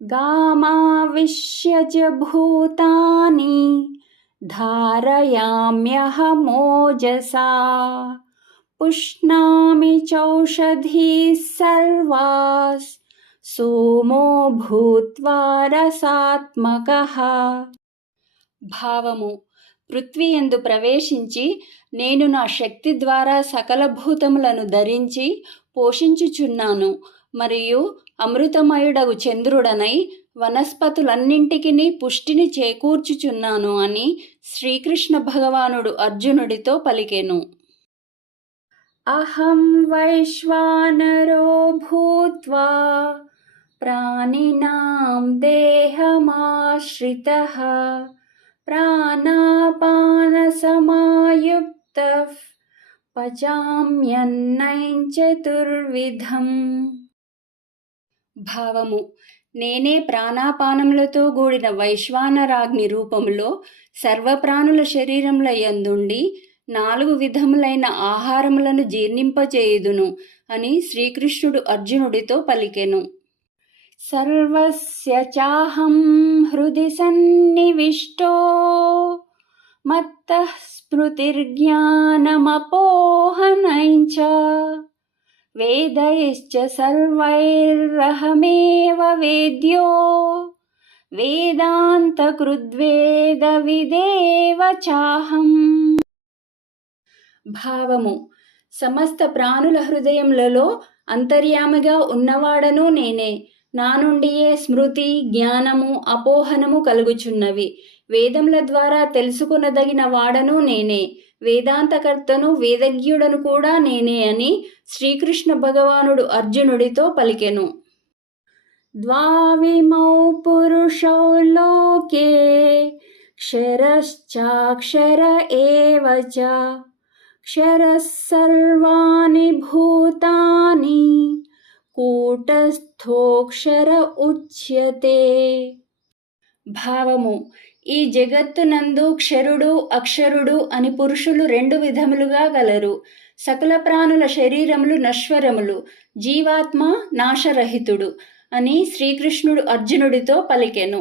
गामाविश्य च भूतानि धारयाम्यहमोजसा पुष्णामि चौषधीः सर्वाः सोमो भूत्वा रसात्मकः. భావము: పృథ్వీ యందు ప్రవేశించి నేను నా శక్తి ద్వారా సకల భూతములను ధరించి పోషించుచున్నాను మరియు అమృతమయుడగు చంద్రుడనై వనస్పతులన్నింటికి పుష్టిని చేకూర్చుచున్నాను అని శ్రీకృష్ణ భగవానుడు అర్జునుడితో పలికెను. అహం వైశ్వానరో భూత్వా ప్రాణినాం దేహమాశ్రితః ప్రాణాపానసమాయుక్తః పచామ్యన్నం చతుర్విధం. భావము: నేనే ప్రాణాపానములతో కూడిన వైశ్వానరాగ్ని రూపములో సర్వప్రాణుల శరీరముల యందుండి 4 విధములైన ఆహారములను జీర్ణింపచేయుదును అని శ్రీకృష్ణుడు అర్జునుడితో పలికెను. సర్వస్య చాహం హృది సన్నివిష్టో మత్తః స్మృతిర్జ్ఞానమపోహనం చ వేదైశ్చ సర్వైరహమేవ వేద్యో వేదాంతకృద్వేద విదేవ చాహం. భావము: సమస్త ప్రాణుల హృదయములలో అంతర్యామిగా ఉన్నవాడను నేనే. నా నుండియే స్మృతి, జ్ఞానము, అపోహనము కలుగుచున్నవి. వేదముల ద్వారా తెలుసుకొనదగిన వాడను నేనే. వేదాంతకర్తను, వేదజ్ఞుడను కూడా నేనే అని శ్రీకృష్ణ భగవానుడు అర్జునుడితో పలికెను. ద్వావిమౌ పురుషౌ లోకే క్షరశ్చాక్షర ఏవ చ క్షరః సర్వాణి భూతాని కూటస్థోక్షర ఉచ్యతే. భావము: ఈ జగత్తునందు క్షరుడు, అక్షరుడు అని పురుషులు 2 విధములుగా గలరు. సకల ప్రాణుల శరీరములు నశ్వరములు, జీవాత్మ నాశరహితుడు అని శ్రీకృష్ణుడు అర్జునుడితో పలికెను.